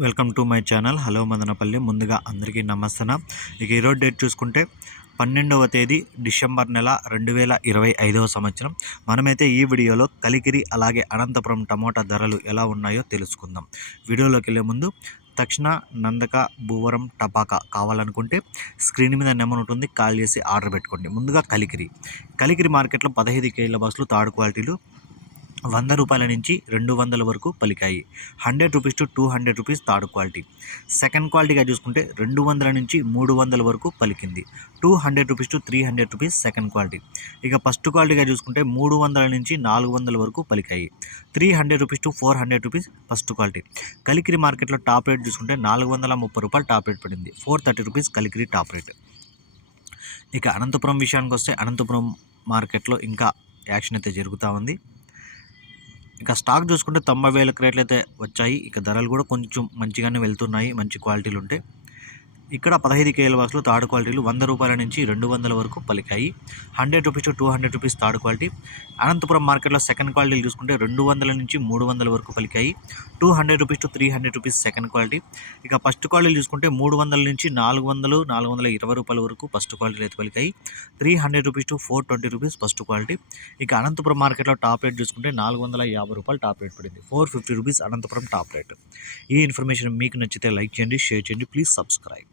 Welcome to my channel. Hello Madanapalle. ముందుగా అందరికీ నమస్తన? ఇక ఈరోజు డేట్ చూసుకుంటే పన్నెండవ తేదీ డిసెంబర్ నెల రెండు వేల ఇరవై ఐదవ సంవత్సరం. మనమైతే ఈ వీడియోలో కలికిరి అలాగే అనంతపురం టమోటా ధరలు ఎలా ఉన్నాయో తెలుసుకుందాం. వీడియోలోకి వెళ్ళే ముందు తక్షణ నందక భూవరం టపాకా కావాలనుకుంటే స్క్రీన్ మీద నెంబర్ ఉంటుంది. కాల్ చేసి ఆర్డర్ పెట్టుకోండి. ముందుగా కలికిరి. కలికిరి మార్కెట్లో పదహైదు కేజీల బస్సులు థర్డ్ క్వాలిటీలు వంద రూపాయల నుంచి రెండు వందల వరకు పలికాయి. Hundred rupees to two hundred rupees third quality. Second క్వాలిటీగా చూసుకుంటే రెండు వందల నుంచి మూడు వందల వరకు పలికింది. Two hundred rupees to three hundred rupees second quality. ఇక ఫస్ట్ క్వాలిటీగా చూసుకుంటే మూడు వందల నుంచి నాలుగు వందల వరకు పలికాయి. Three hundred rupees to four hundred rupees first quality. Kalikiri మార్కెట్లో టాప్ రేట్ చూసుకుంటే నాలుగు వందల ముప్పై రూపాయలు టాప్ రేట్ పడింది. Four thirty rupees Kalikiri top rate. ఇక అనంతపురం విషయానికి వస్తే అనంతపురం మార్కెట్లో ఇంకా యాక్షన్ అయితే జరుగుతూ ఉంది. ఇక స్టాక్ చూసుకుంటే తొంభై వేల క్రేట్లు అయితే వచ్చాయి. ఇక ధరలు కూడా కొంచెం మంచిగానే వెళ్తున్నాయి. మంచి క్వాలిటీలు ఉంటాయి ఇక్కడ పదహైదు కేఎల్ బాక్స్లో థర్డ్ క్వాలిటీలు వంద రూపాయల నుంచి రెండు వందల వరకు పలికాయి. Hundred rupees to two hundred rupees third quality. Anantapuram మార్కెట్లో సెకండ్ క్వాలిటీలు చూసుకుంటే రెండు వందల నుంచి మూడు వందల వరకు పలికాయి. Two hundred rupees to three hundred rupees second quality. ఇక ఫస్ట్ క్వాలిటీలు చూసుకుంటే మూడు వందల నుంచి నాలుగు వందలు నాలుగు వందల ఇరవై రూపాయల వరకు ఫస్ట్ క్వాలిటీలు అయితే పలికాయి. Three hundred rupees to four twenty rupees first quality. ఇక అనంతపురం మార్కెట్లో టాప్ రేట్ చూసుకుంటే నాలుగు వందల యాభై రూపాయలు టాప్ రేట్ పడింది. Four fifty rupees Anantapuram top rate. ఈ ఇన్ఫర్మేషన్ మీకు నచ్చితే లైక్ చేయండి షేర్ చేయండి ప్లీజ్ సబ్స్క్రైబ్.